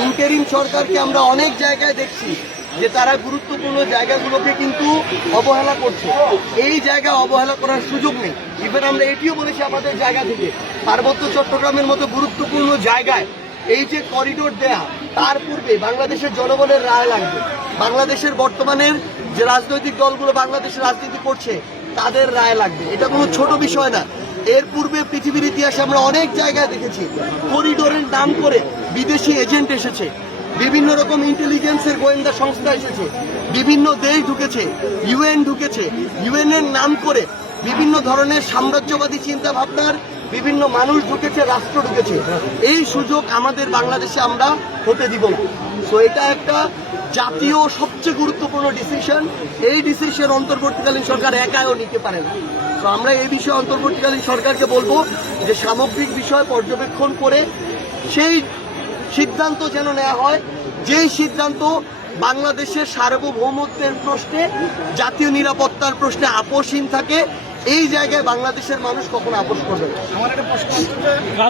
Interim সরকারকে আমরা অনেক জায়গায় দেখছি যে তারা গুরুত্বপূর্ণ জায়গাগুলোকে কিন্তু অবহেলা করছে। এই জায়গা অবহেলা করার সুযোগ নেই। ইভেন আমরা এটিও বলেছি আমাদের জায়গা থেকে, পার্বত্য চট্টগ্রামের মতো গুরুত্বপূর্ণ জায়গায় এই যে করিডোর দেয়া, তার পূর্বে বাংলাদেশের জনগণের রায় লাগবে। বাংলাদেশের বর্তমানের যে রাজনৈতিক দলগুলো বাংলাদেশে রাজনীতি করছে তাদের রায় লাগবে। এটা কোনো ছোট বিষয় না। এর পূর্বে পৃথিবীর ইতিহাসে আমরা অনেক জায়গায় দেখেছি করিডোরের নাম করে বিদেশি এজেন্ট এসেছে, বিভিন্ন রকম ইন্টেলিজেন্সের গোয়েন্দা সংস্থা এসেছে, বিভিন্ন দেশ ঢুকেছে, ইউএন ঢুকেছে, ইউএন এর নাম করে বিভিন্ন ধরনের সাম্রাজ্যবাদী চিন্তা ভাবনার বিভিন্ন মানুষ ঢুকেছে, রাষ্ট্র ঢুকেছে। এই সুযোগ আমাদের বাংলাদেশে আমরা হতে দিব না। তো এটা একটা জাতীয় সবচেয়ে গুরুত্বপূর্ণ ডিসিশন। এই ডিসিশন অন্তর্বর্তীকালীন সরকার একাও নিতে পারে না। তো আমরা এই বিষয়ে অন্তর্বর্তীকালীন সরকারকে বলবো যে সামগ্রিক বিষয় পর্যবেক্ষণ করে সেই সিদ্ধান্ত যেন নেওয়া হয়, যেই সিদ্ধান্ত বাংলাদেশের সার্বভৌমত্বের প্রশ্নে, জাতীয় নিরাপত্তার প্রশ্নে আপোষহীন থাকে। এই জায়গায় বাংলাদেশের মানুষ কখনো আপোষ করবে না।